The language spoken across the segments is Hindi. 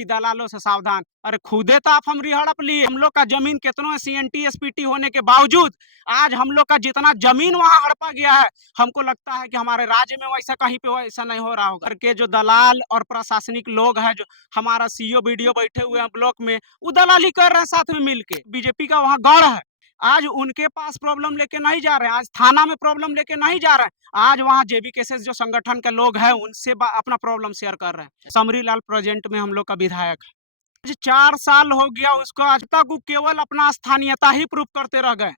कि दलालों से सावधान। अरे खुदे तो आप हमरी हड़प लिए। हम लोग का जमीन कितनों सीएनटी एसपीटी होने के बावजूद आज हम लोग का जितना जमीन वहां हड़पा गया है, हमको लगता है कि हमारे राज्य में वैसा कहीं पे वैसा नहीं हो रहा होगा। के जो दलाल और प्रशासनिक लोग हैं, जो हमारा सीईओ बीडीओ बैठे हुए हैं ब्लॉक में, वो दलाली कर रहे हैं साथ में मिलके। बीजेपी का वहां गढ़ है, आज उनके पास प्रॉब्लम लेके नहीं जा रहे हैं, आज थाना में प्रॉब्लम लेके नहीं जा रहे हैं, आज वहाँ जेबी केसेस जो संगठन के लोग हैं उनसे अपना प्रॉब्लम शेयर कर रहे हैं। समरी लाल प्रेजेंट में हम लोग का विधायक है, आज 4 साल हो गया उसको, आज तक वो केवल अपना स्थानीयता ही प्रूफ करते रह गए।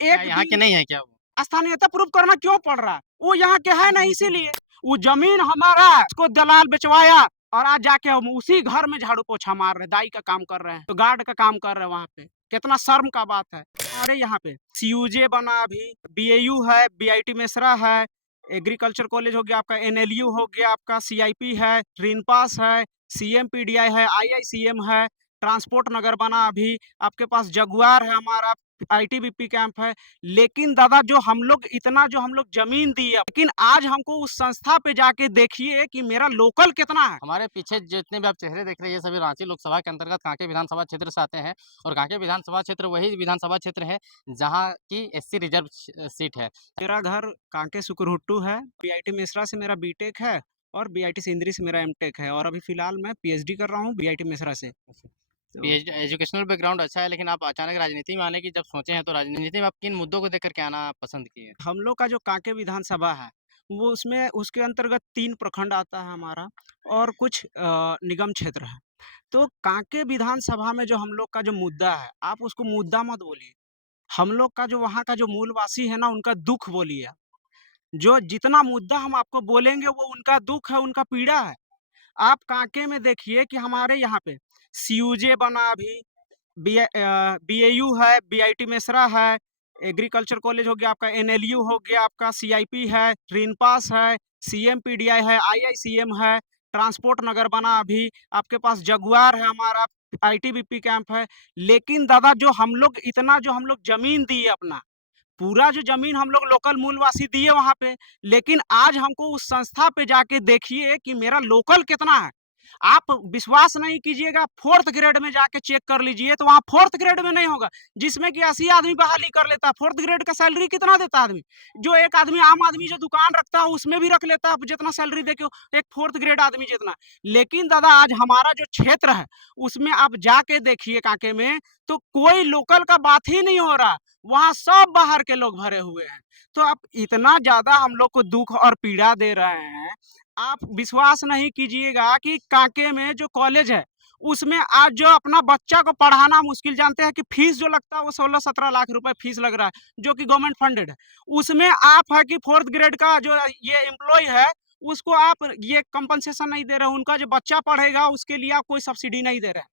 एक यहाँ के दिन नहीं है क्या वो? स्थानीयता प्रूफ करना क्यों पड़ रहा है? वो यहाँ के है नहीं, इसीलिए वो जमीन हमारा है, उसको दलाल बेचवाया और आज जाके हम उसी घर में झाड़ू पोछा मार रहे, दाई का काम कर रहे हैं, तो गार्ड का काम कर रहे हैं वहाँ पे। कितना शर्म का बात है। अरे यहाँ पे सीयूजे बना, अभी बीएयू है, बीआईटी मेसरा है, एग्रीकल्चर कॉलेज हो गया आपका, एनएलयू हो गया आपका, सीआईपी है, रिनपास है, सीएमपीडीआई है, आईआईसीएम है, ट्रांसपोर्ट नगर बना, अभी आपके पास जगुआर है हमारा, आईटीबीपी कैंप है। लेकिन दादा जो हम लोग जमीन दिए, लेकिन आज हमको उस संस्था पे जाके देखिए कि मेरा लोकल कितना है। हमारे पीछे जितने भी आप चेहरे देख रहे हैं, ये सभी रांची लोकसभा के अंतर्गत कांके विधानसभा क्षेत्र से आते हैं और कांके विधानसभा क्षेत्र वही विधानसभा क्षेत्र है जहां की एससी रिजर्व सीट है। मेरा घर कांके सुकुरहुट्टू है, बीआईटी मेसरा से मेरा बीटेक है और बीआईटी सिंदरी से मेरा एमटेक है, और अभी फिलहाल मैं पीएचडी कर रहा हूँ बीआईटी मेसरा से। तो एजुकेशनल बैकग्राउंड अच्छा है, लेकिन आप अचानक राजनीति में आने की जब सोचे हैं तो राजनीति में आप किन मुद्दों को देख करके आना पसंद किए? हम लोग का जो कांके विधानसभा है, वो उसमें उसके अंतर्गत 3 प्रखंड आता है हमारा, और कुछ निगम क्षेत्र है। तो कांके विधानसभा में जो हम लोग का जो मुद्दा है, आप उसको मुद्दा मत बोलिए। हम लोग का जो वहाँ का जो मूलवासी है ना, उनका दुःख बोलिए आप। जो जितना मुद्दा हम आपको बोलेंगे वो उनका दुःख है, उनका पीड़ा है। आप कांके में देखिए कि हमारे यहाँ पे सीयूजे बना, अभी बीएयू है, बीआईटी मेसरा है, एग्रीकल्चर कॉलेज हो गया आपका, एनएलयू हो गया आपका, सीआईपी है, रिनपास है, सीएमपीडीआई है, आईआईसीएम है, ट्रांसपोर्ट नगर बना, अभी आपके पास जगुआर है हमारा, आईटीबीपी कैंप है। लेकिन दादा जो हम लोग जमीन दिए अपना, पूरा जो जमीन हम लोग लोकल मूलवासी दिए वहां पे, लेकिन आज हमको उस संस्था पे जाके देखिए कि मेरा लोकल कितना है। आप विश्वास नहीं कीजिएगा, 4th ग्रेड में जाके चेक कर लीजिए तो वहाँ 4th ग्रेड में नहीं होगा, जिसमें कि 80 आदमी बहाली कर लेता है। 4th ग्रेड का सैलरी कितना देता है आदमी? जो एक आदमी आम आदमी जो दुकान रखता है उसमें भी रख लेता है जितना सैलरी दे के, एक 4th ग्रेड आदमी जितना। लेकिन दादा आज हमारा जो क्षेत्र है उसमें आप जाके देखिए कांके में, तो कोई लोकल का बात ही नहीं हो रहा, वहाँ सब बाहर के लोग भरे हुए हैं। तो आप इतना ज्यादा हम लोग को दुख और पीड़ा दे रहे हैं, आप विश्वास नहीं कीजिएगा कि कांके में जो कॉलेज है उसमें आज जो अपना बच्चा को पढ़ाना मुश्किल, जानते हैं कि फीस जो लगता है वो 16-17 लाख रुपए फीस लग रहा है, जो कि गवर्नमेंट फंडेड है। उसमें आप है कि 4th ग्रेड का जो ये एम्प्लॉय है उसको आप ये कंपनसेशन नहीं दे रहे, उनका जो बच्चा पढ़ेगा उसके लिए आप कोई सब्सिडी नहीं दे रहे हैं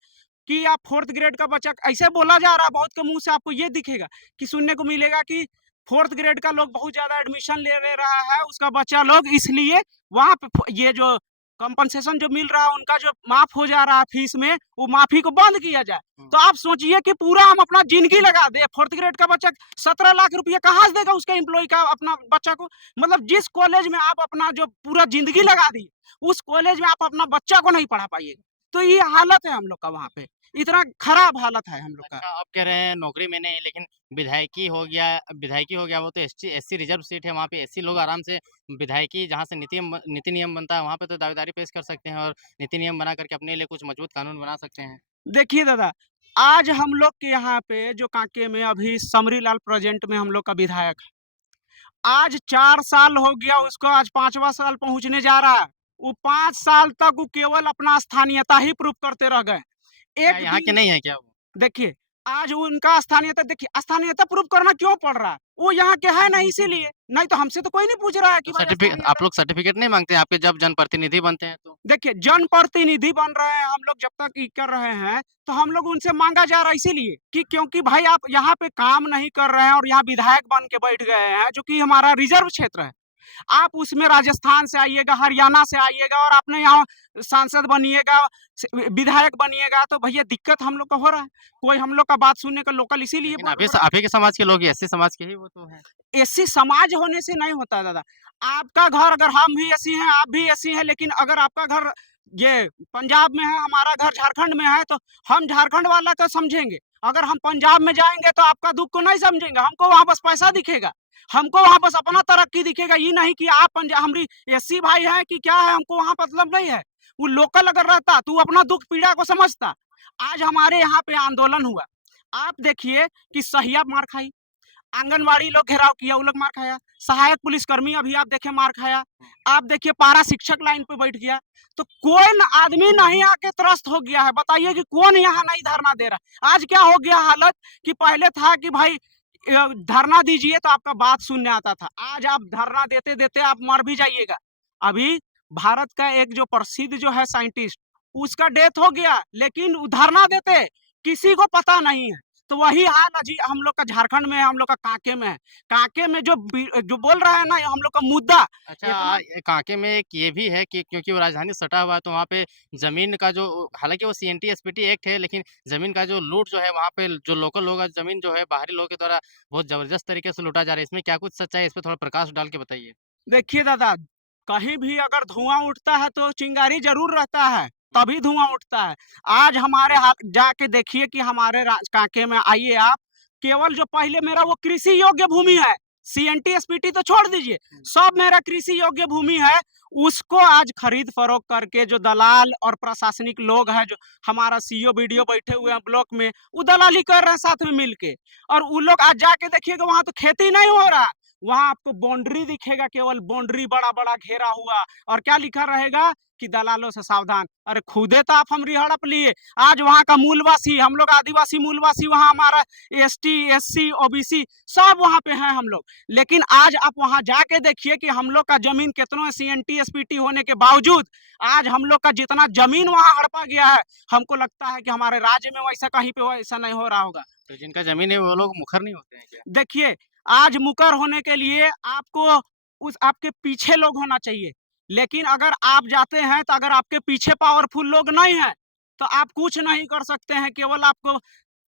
कि आप 4th ग्रेड का बच्चा, ऐसे बोला जा रहा है बहुत के मुंह से, आपको ये दिखेगा कि सुनने को मिलेगा कि 4th ग्रेड का लोग बहुत ज्यादा एडमिशन ले रहा है उसका बच्चा लोग, इसलिए वहां पे ये जो कंपनसेशन जो मिल रहा है उनका जो माफ हो जा रहा है फीस में, वो माफी को बंद किया जाए। तो आप सोचिए कि पूरा हम अपना जिंदगी लगा दे, 4th ग्रेड का बच्चा 17 लाख रुपया कहाँ से देगा उसका एम्प्लॉय का अपना बच्चा को? मतलब जिस कॉलेज में आप अपना जो पूरा जिंदगी लगा दी, उस कॉलेज में आप अपना बच्चा को नहीं पढ़ा पाइएगा। तो ये हालत है हम लोग का, वहाँ पे इतना खराब हालत है हम लोग का। अच्छा, आप कह रहे हैं नौकरी में नहीं, लेकिन विधायकी हो गया वो तो एससी रिजर्व सीट है, वहाँ पे एससी लोग आराम से विधायकी जहाँ से नीति नियम बनता है वहाँ पे तो दावेदारी पेश कर सकते हैं और नीति नियम बना करके अपने लिए कुछ मजबूत कानून बना सकते हैं। देखिए दादा, आज हम लोग के यहाँ पे जो कांके में अभी समरी लाल प्रेजेंट में हम लोग का विधायक है, आज 4 साल हो गया उसको, आज 5वां साल पहुंचने जा रहा है। वो 5 साल तक वो केवल अपना स्थानीयता ही प्रूफ करते रह गए। क्या एक यहाँ के दिन नहीं है क्या वो? देखिए, आज उनका स्थानीयता देखिए, स्थानीयता प्रूफ करना क्यों पड़ रहा है? वो यहाँ के है नहीं, इसीलिए। नहीं तो हमसे तो कोई नहीं पूछ रहा है कि तो भाई सर्टिफिकेट आप स्थानीयता। लोग सर्टिफिकेट नहीं मांगते हैं आपके जब जनप्रतिनिधि बनते हैं तो? देखिए, जनप्रतिनिधि बन रहे हैं हम लोग, जब तक ये कर रहे हैं तो हम लोग उनसे मांगा जा रहा है, इसीलिए कि क्योंकि भाई आप यहाँ पे काम नहीं कर रहे हैं और यहाँ विधायक बन के बैठ गए हैं, जो कि हमारा रिजर्व क्षेत्र है। आप उसमें राजस्थान से आइएगा, हरियाणा से आइएगा और आपने यहाँ सांसद बनिएगा, विधायक बनिएगा, तो भैया दिक्कत हम लोग का हो रहा है। कोई हम लोग का बात सुनने का लोकल इसीलिए लेकिन बोल आप ही हो रहा आप ही के समाज के लोग, एससी समाज के ही वो तो हैं। है। एससी समाज होने से नहीं होता दादा। आपका घर, अगर हम भी एससी हैं, आप भी एससी हैं, लेकिन अगर आपका घर ये पंजाब में है, हमारा घर झारखंड में है, तो हम झारखंड वाला को समझेंगे। अगर हम पंजाब में जाएँगे तो आपका दुःख को नहीं समझेंगे, हमको वहाँ बस पैसा दिखेगा। हमको वहाँ बस अपना तरक्की दिखेगा, ये नहीं कि आप हमारी एससी भाई हैं कि क्या है, हमको वहाँ मतलब नहीं है। वो लोकल अगर रहता तो वो अपना दुःख पीड़ा को समझता। आज हमारे यहाँ पे आंदोलन हुआ, आप देखिए कि सहिया मार खाई, आंगनवाड़ी लोग घेराव किया, वो लोग मार खाया, सहायक पुलिसकर्मी अभी आप देखें मार खाया, आप देखिए पारा शिक्षक लाइन पे बैठ गया। तो कोई न आदमी नहीं आके त्रस्त हो गया है, बताइए कि कौन यहाँ नहीं धरना दे रहा। आज क्या हो गया हालत कि पहले था कि भाई धरना दीजिए तो आपका बात सुनने आता था, आज आप धरना देते देते आप मर भी जाइएगा। अभी भारत का एक जो प्रसिद्ध जो है साइंटिस्ट, उसका डेथ हो गया, लेकिन वो धरना देते किसी को पता नहीं है। तो वही हाल अजी हम लोग का झारखंड में है, हम लोग का कांके में है। कांके में जो बोल रहा है ना, ये हम लोग का मुद्दा अच्छा इतना। ये कांके में एक ये भी है कि क्योंकि वो राजधानी से सटा हुआ है तो वहाँ पे ज़मीन का जो हालाँकि वो सीएनटी एसपीटी एक्ट है लेकिन ज़मीन का जो लूट जो है वहाँ पे जो लोकल लोग हैं ज़मीन जो है बाहरी लोगों के द्वारा बहुत ज़बरदस्त तरीके से लूटा जा रहा है। इसमें क्या कुछ सच्चाई है? इस पे थोड़ा प्रकाश डाल के बताइए। देखिए दादा, कहीं भी अगर धुआँ उठता है तो चिंगारी ज़रूर रहता है, तभी धुआँ उठता है। आज हमारे जाके देखिए कि हमारे कांके में आइए आप, केवल जो पहले मेरा वो कृषि योग्य भूमि है, सीएनटी एसपीटी तो छोड़ दीजिए, सब मेरा कृषि योग्य भूमि है, उसको आज खरीद-फरोख्त करके जो दलाल और प्रशासनिक लोग हैं, जो हमारा सीईओ, बीडीओ बैठे हुए हैं ब्लॉक में, वो दलाली कर रहे हैं साथ में मिल के। और वो लोग आज जाके देखिएगा वहाँ तो खेती नहीं हो रहा, वहाँ आपको बाउंड्री दिखेगा, केवल बाउंड्री बड़ा-बड़ा घेरा हुआ, और क्या लिखा रहेगा कि दलालों से सावधान। अरे खुदे तो आप हमरी हड़प लिए। आज वहाँ का मूलवासी, हम लोग आदिवासी मूलवासी, वहाँ हमारा एसटी, एससी, ओबीसी सब वहाँ पे हैं हम लोग। लेकिन आज आप वहाँ जाके देखिए कि हम लोग का ज़मीन कितनों सीएनटी, एसपीटी होने के बावजूद आज हम लोग का जितना ज़मीन वहाँ हड़पा गया है, हमको लगता है कि हमारे राज्य में वैसा कहीं पे वैसा नहीं हो रहा होगा। तो जिनका ज़मीन है वो लोग मुखर नहीं होते हैं क्या? देखिए, आज मुकर होने के लिए आपको उस आपके पीछे लोग होना चाहिए। लेकिन अगर आप जाते हैं तो अगर आपके पीछे पावरफुल लोग नहीं हैं, तो आप कुछ नहीं कर सकते हैं। केवल आपको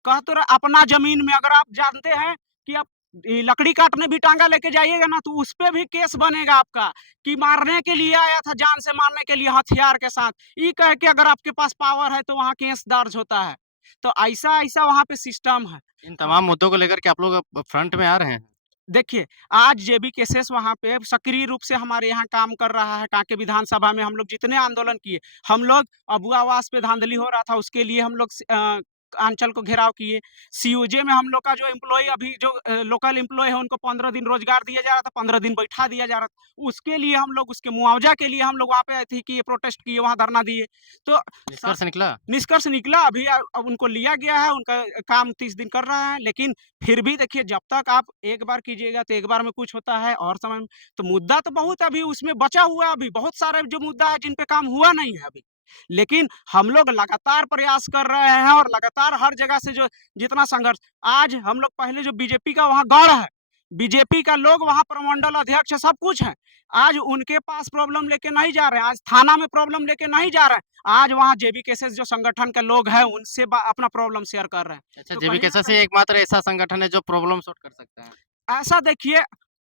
कह तो रहा अपना ज़मीन में अगर आप जानते हैं कि आप लकड़ी काटने भी टांगा लेके जाइएगा ना, तो उस पे भी केस बनेगा आपका कि मारने के लिए आया था, जान से मारने के लिए हथियार के साथ। ये कह के अगर आपके पास पावर है तो वहाँ केस दर्ज होता है। तो ऐसा-ऐसा वहाँ पे सिस्टम है। इन हम तमाम मुद्दों को लेकर के आप लोग अब फ्रंट में आ रहे हैं? देखिए, आज जेबी केसेस वहाँ पे सक्रिय रूप से हमारे यहाँ काम कर रहा है। कांके विधानसभा में हम लोग जितने आंदोलन किए, हम लोग अबुआ आवास पे धांधली हो रहा था, उसके लिए हम लोग आंचल को घेराव किए। सीओजे में हम लोग का जो एम्प्लॉयी अभी जो लोकल एम्प्लॉयी है, उनको 15 दिन रोज़गार दिया जा रहा था, 15 दिन बैठा दिया जा रहा था। उसके लिए हम लोग उसके मुआवज़ा के लिए हम लोग वहाँ पे आए थे कि ये प्रोटेस्ट किए, वहाँ धरना दिए। तो स निष्कर्ष निकला? निष्कर्ष निकला, अभी अब उनको लिया गया है, उनका काम 30 दिन कर रहा है, लेकिन फिर भी देखिए जब तक आप एक बार कीजिएगा तो एक बार में कुछ होता है और समय में तो मुद्दा तो बहुत अभी उसमें बचा हुआ है, अभी बहुत सारे जो मुद्दा है जिन पे काम हुआ नहीं है अभी। लेकिन हम लोग लगातार प्रयास कर रहे हैं और लगातार हर जगह से जो जितना संघर्ष, आज हम लोग पहले जो बीजेपी का वहाँ गढ़ है, बीजेपी का लोग वहाँ प्रमंडल अध्यक्ष है, सब कुछ है। आज उनके पास प्रॉब्लम लेके नहीं जा रहे हैं, आज थाना में प्रॉब्लम लेके नहीं जा रहे हैं। आज वहाँ जेबी केसेस जो संगठन के लोग हैं उनसे अपना प्रॉब्लम शेयर कर रहे हैं। अच्छा तो जेबी कहीं न कैसा कहीं से एकमात्र ऐसा संगठन है जो प्रॉब्लम सॉर्ट कर सकता है। ऐसा देखिए,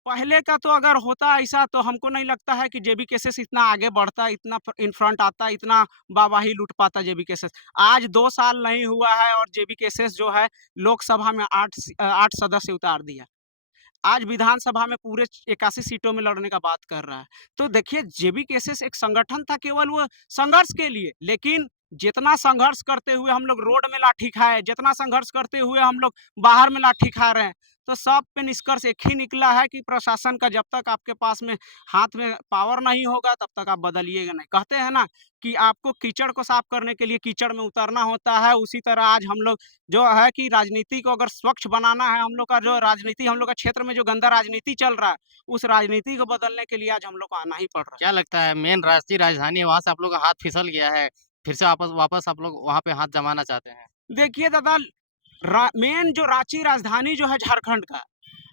पहले का तो अगर होता ऐसा तो हमको नहीं लगता है कि जेबी केसेस इतना आगे बढ़ता, इतना इन फ्रंट आता, इतना वाहवाही लूट पाता जेबी केसेस। आज 2 साल नहीं हुआ है और जेबी केसेस जो है लोकसभा में 8 सदस्य उतार दिया। आज विधानसभा में पूरे 81 सीटों में लड़ने का बात कर रहा है। तो देखिए जेबी केसेस एक संगठन था केवल वो संघर्ष के लिए, लेकिन जितना संघर्ष करते हुए हम लोग रोड में लाठी खाए, जितना संघर्ष करते हुए हम लोग बाहर में लाठी खा रहे हैं, तो सब पे निष्कर्ष एक ही निकला है कि प्रशासन का जब तक आपके पास में हाथ में पावर नहीं होगा तब तक आप बदलिएगा नहीं। कहते हैं ना कि आपको कीचड़ को साफ करने के लिए कीचड़ में उतरना होता है, उसी तरह आज हम लोग जो है कि राजनीति को अगर स्वच्छ बनाना है, हम लोग का जो राजनीति हम लोग का क्षेत्र में जो गंदा राजनीति चल रहा है, उस राजनीति को बदलने के लिए आज हम लोग को आना ही पड़ रहा है। क्या लगता है मेन राष्ट्रीय राजधानी है वहाँ से आप लोग का हाथ फिसल गया है, फिर से वापस वापस आप लोग वहाँ पे हाथ जमाना चाहते हैं? देखिए दादा, मेन जो रांची राजधानी जो है झारखंड का,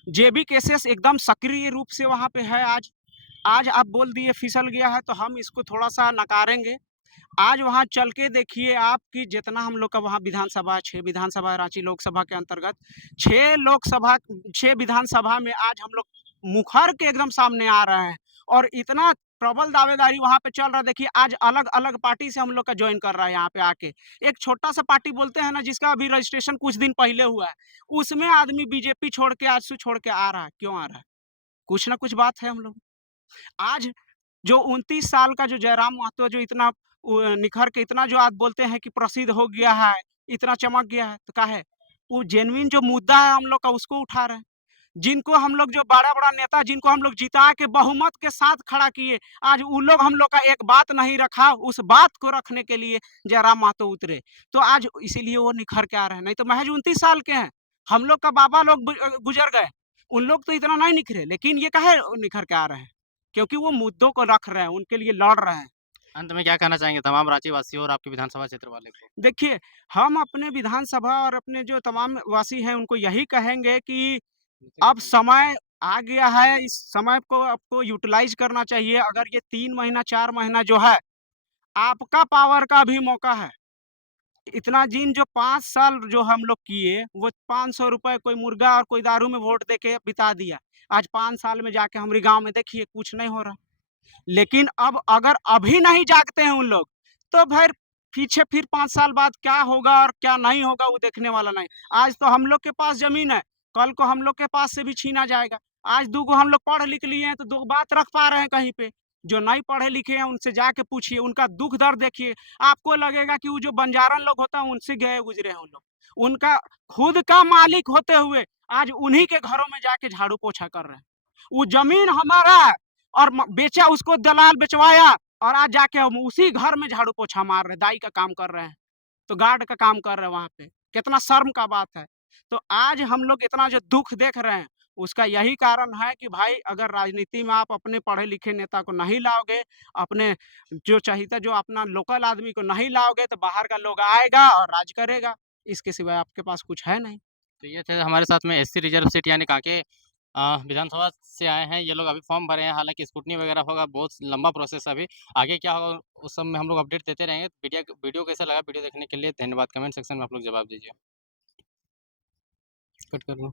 जेबी केसेस एकदम सक्रिय रूप से वहाँ पे है आज। आज आप बोल दिए फिसल गया है तो हम इसको थोड़ा-सा नकारेंगे। आज वहाँ चल के देखिए आप कि जितना हम लोग का वहाँ विधानसभा 6 विधानसभा है रांची लोकसभा के अंतर्गत, 6 विधानसभा में आज हम लोग मुखर के एकदम सामने आ रहे हैं और इतना प्रबल दावेदारी वहाँ पे चल रहा है। देखिए आज अलग-अलग पार्टी से हम लोग का जॉइन कर रहा है यहाँ पे आके। एक छोटा-सा पार्टी बोलते हैं ना जिसका अभी रजिस्ट्रेशन कुछ दिन पहले हुआ है, उसमें आदमी बीजेपी छोड़ के आजसू छोड़ के आ रहा है। क्यों आ रहा है? कुछ ना कुछ बात है हम लोग। आज जो 29 साल का जो जयराम महतो जो इतना निखर के इतना जो आज बोलते हैं कि प्रसिद्ध हो गया है, इतना चमक गया है, तो क्या है? वो जेनुइन जो मुद्दा है हम लोग का उसको उठा रहे हैं। जिनको हम लोग जो बड़ा-बड़ा नेता जिनको हम लोग जिता के बहुमत के साथ खड़ा किए, आज वो लोग हम लोग का एक बात नहीं रखा, उस बात को रखने के लिए जयराम महतो उतरे। तो आज इसीलिए वो निखर के आ रहे हैं, नहीं तो महज़ 29 साल के हैं। हम लोग का बाबा लोग गुज़र गए, उन लोग तो इतना नहीं निखरे, लेकिन ये काहे निखर के आ रहे हैं? क्योंकि वो मुद्दों को रख रहे हैं, उनके लिए लड़ रहे हैं। अंत में क्या कहना चाहेंगे तमाम रांची वासियों और आपके विधानसभा क्षेत्र वाले को? देखिए, हम अपने विधानसभा और अपने जो तमाम वासी हैं, उनको यही कहेंगे कि अब समय आ गया है, इस समय को आपको यूटिलाइज़ करना चाहिए। अगर ये 3 महीना, 4 महीना जो है, आपका पावर का भी मौका है। इतना जिन जो 5 साल जो हम लोग किए, वो ₹500 कोई मुर्गा और कोई दारू में वोट देके बिता दिया। आज 5 साल में जाके हमारे गाँव में देखिए, कुछ नहीं हो रहा। लेकिन अब अगर अभी नहीं जागते हैं उन लोग, तो फिर पीछे फिर 5 साल बाद क्या होगा और क्या नहीं होगा वो देखने वाला नहीं। आज तो हम लोग के पास ज़मीन है, कल को हम लोग के पास से भी छीना जाएगा। आज 2 गो हम लोग पढ़ लिख लिए हैं तो 2 बात रख पा रहे हैं कहीं पे। जो नहीं पढ़े लिखे हैं उनसे जाके पूछिए, उनका दुःख दर्द देखिए, आपको लगेगा कि वो जो बंजारन लोग होता है उनसे गए गुज़रे हैं उन लोग। उनका खुद का मालिक होते हुए आज उन्हीं के घरों में जाके झाड़ू पोछा कर रहे हैं। वो ज़मीन हमारा है और बेचा उसको दलाल बेचवाया और आज जाके हम उसी घर में झाड़ू पोछा मार रहे हैं, दाई का काम कर रहे हैं, तो गार्ड का काम कर रहे हैं वहाँ पे। कितना शर्म का बात है। तो आज हम लोग इतना जो दुःख देख रहे हैं, उसका यही कारण है कि भाई अगर राजनीति में आप अपने पढ़े-लिखे नेता को नहीं लाओगे, अपने जो चहीता जो अपना लोकल आदमी को नहीं लाओगे, तो बाहर का लोग आएगा और राज करेगा। इसके सिवाय आपके पास कुछ है नहीं। तो ये थे हमारे साथ में एससी रिजर्व सीट यानी कांके विधानसभा से आए हैं। ये लोग अभी फॉर्म भरे हैं, हालाँकि स्क्रूटनी वगैरह होगा, बहुत लंबा प्रोसेस है अभी। आगे क्या होगा उस सब में हम लोग अपडेट देते रहेंगे। वीडियो कैसा लगा? वीडियो देखने के लिए धन्यवाद। कमेंट सेक्शन में आप लोग जवाब दीजिए। कट कर दो।